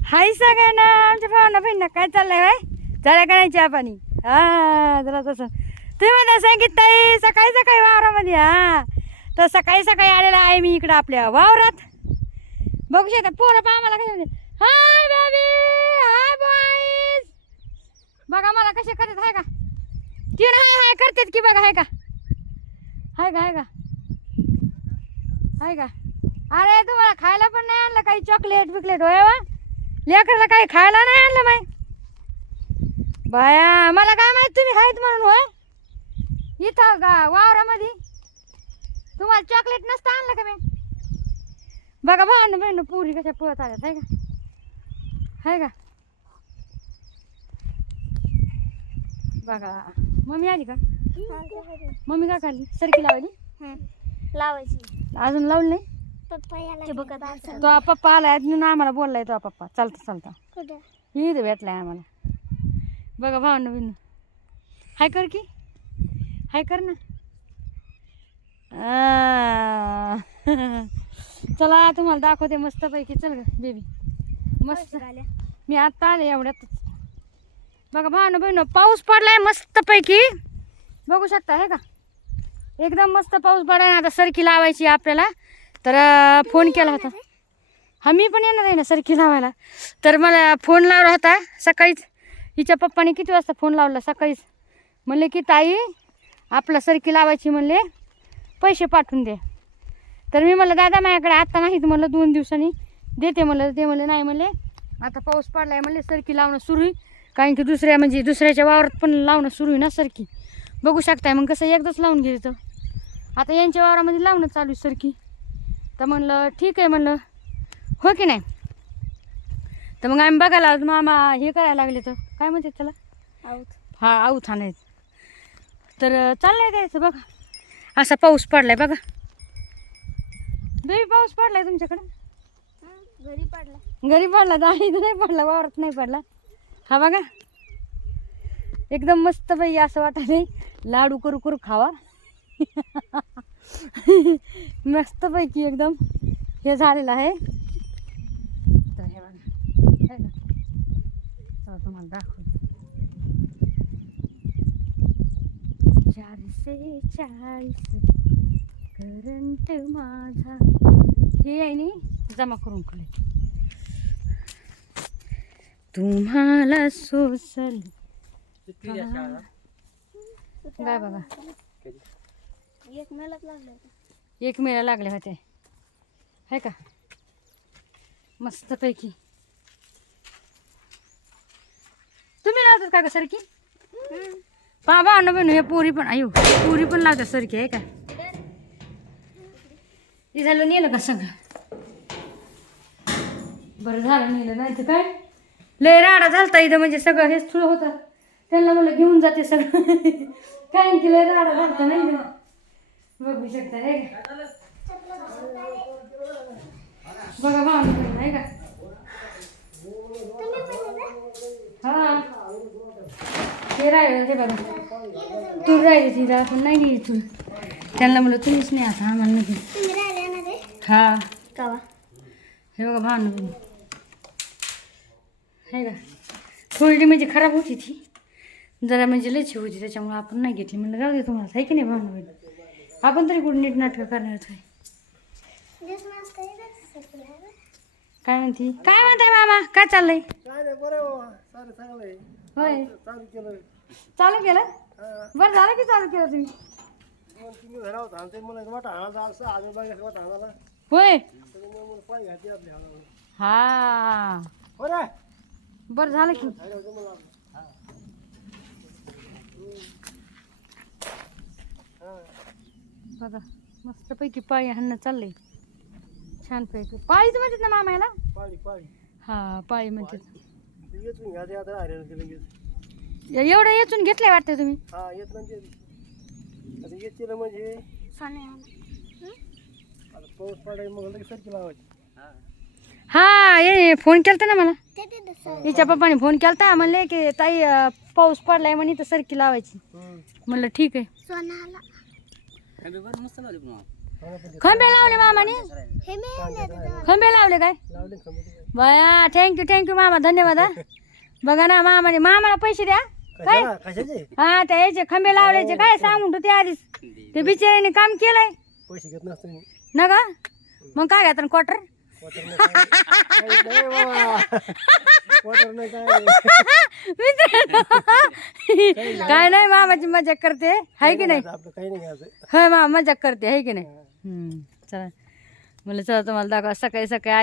हाय सगळ्यांना आमच्या भावना बहिणीला काय चाललंय बाय चला का नाही चहा पाणी. हा जरा तसं. तुम्ही मला सांगित ताई सकाळी सकाळी वावरामध्ये हा. तर सकाळी सकाळी आलेला आहे मी इकडं आपल्या वावरात. बघू शकता पोरं पहा मला कसे हाय बेबी हाय बॉईज बघा मला कसे करत आहे का? तीन हाय हाय करतात की बघा हाय का? हाय का हाय का? हाय का? अरे तुम्हाला खायला पण नाही आणलं काही? चॉकलेट बिकलेट होय वा? लेकरला काही खायला नाही आणलं बाई. बाया मला काय माहीत तुम्ही आहेत म्हणून होय? इथं गा वावरामध्ये. तुम्हाला चॉकलेट नसतं आणलं का मी? बघा भांड बहिण पुरी कशा पळत आल्यात आहे का? आहे का? बघा मम्मी आली का? मम्मी काय काढली सरकी लावली? लावायची. अजून लावली नाही? पप्पा याला तो पप्पा आलाय म्हणून आम्हाला बोललाय तो पप्पा. चालता चालता. कुठं? इथं भेटलाय आम्हाला. बघा भावनं बिन. हाय कर की. हाय कर ना. चला तुम्हाला दाखवते मस्तपैकी. चल ग बेबी. मस्त. मी आता आले एवढ्यातच. बघा भावनं बहिण पाऊस पडलाय मस्तपैकी. बघू शकता हे का? एकदम मस्त पाऊस पडलाय आता सरकी लावायची आपल्याला. तर फोन केला होता. हा मी पण येणार आहे ना सरकी लावायला. तर मला फोन लावला होता सकाळीच. हिच्या पप्पाने किती वाजता फोन लावला सकाळीच? म्हणले की ताई आपला सरकी लावायची म्हणले पैसे पाठवून दे. तर मी म्हणलं दादा माझ्याकडे आत्ता नाहीत म्हणलं दोन दिवसांनी. देते म्हणलं ते म्हणले नाही म्हणले आता पाऊस पडलाय म्हणले सरकी लावणं सुरू आहे. कारण की दुसऱ्या म्हणजे दुसऱ्याच्या वावरात पण लावणं सुरू आहे ना सरकी. बघू शकताय मग कसं एकदाच लावून घ्यायचं. आता यांच्या वावरामध्ये लावणं चालू आहे सरकी. तर म्हणलं ठीक आहे म्हणलं. हो की नाही? तर मग आम्ही बघायला आलो. मामा हे करायला लागले तर. काय म्हणतात त्याला? हा आऊत आणायचं. तर चाललंय द्यायचं बघा. असा पाऊस पडलाय बघा. बेबी पाऊस पडलाय तुमच्याकडे. घरी पडला. घरी पडला तर इथं नाही पडला वावरात नाही पडला. हा बघा. एकदम मस्त बाई असं वाटायलंय. लाडू करू करू खावा. मस्त पैकी एकदम हे झालेलं आहे. तर हे बघा. तुम्हाला दाखवते. चारशे चाळीस करंट माझा. हे आहे नी जमा करून खुले तुम्हाला सोसल. काय? बघा. एक मेलाच लागलं एक मेला लागले होते. है का? मस्तपैकी. तुम्ही लावतात का ग सरकी? पा बा न बनू हे पुरी पण अयो पुरी पण लावतात सरकी आहे का? ते झालं नेलं का सगळं? बरं झालं नेलं नाही तर काय? लय राडा झालता इथं म्हणजे सगळं हेच थोडं होतं. त्यांना मला घेऊन जाते सगळं. काय की लय राडा झालता नाही. बघू शकता हे का? बघा बा आहे का? हा. हे राहिलं हे बघा. तू राहिली तिला आपण नाही गेली तू. त्यांना म्हणलं तुम्हीच नाही आता आम्हाला नाही ते हा. कवा? हे बघा भावना बघू हे का? थोडी म्हणजे खराब होती ती. जरा म्हणजे लयची होती त्याच्यामुळे आपण नाही घेतली. म्हणलं राहू दे तुम्हाला आहे की नाही भावना आपण तरी कुठे नीट नाटकं करणार आहे काय म्हणती? काय म्हणताय मामा? काय चाललंय? होय. चालू केलं. बरं झालं की चालू केलं तुम्ही? होय. हा. बरं झालं की. बघा मस्तपैकी पाळी हाणणं चाललंय. छान पैकी. पाळीच म्हणतात ना मामाला हा पाळी म्हणतात. एवढं येचून घेतलंय वाटतं तुम्ही? म्हणजे सोन्या आता पाऊस पडाय मग लगेच सरकी लावायची. हा. ये फोन केलता ना मला? ते ते तसं हिच्या पप्पाने फोन केलता म्हणले की ताई अं, पाऊस पडलाय म्हणे तर सरकी लावायची. म्हणलं ठीक आहे. खंबे लावले मामाने? हे खंबे लावले काय? बया थँक्यू थँक्यू मामा धन्यवाद हा. बघा ना मामाने मामाला पैसे द्या. काय? हा त्या याचे खंबे लावल्याचे काय सांगून ते आधीच. ते बिचाऱ्याने काम केलंय. पैसे घेत ना का मग काय घेतात क्वार्टर क्वार्टर नाही काय- नाही काय नाही मामाची मजाक करते. हाय की नाही? होय मामा मजाक करते हाय की नाही? हम्म, चला. मला चला तुम्हाला दाखवा. सकाळी सकाळी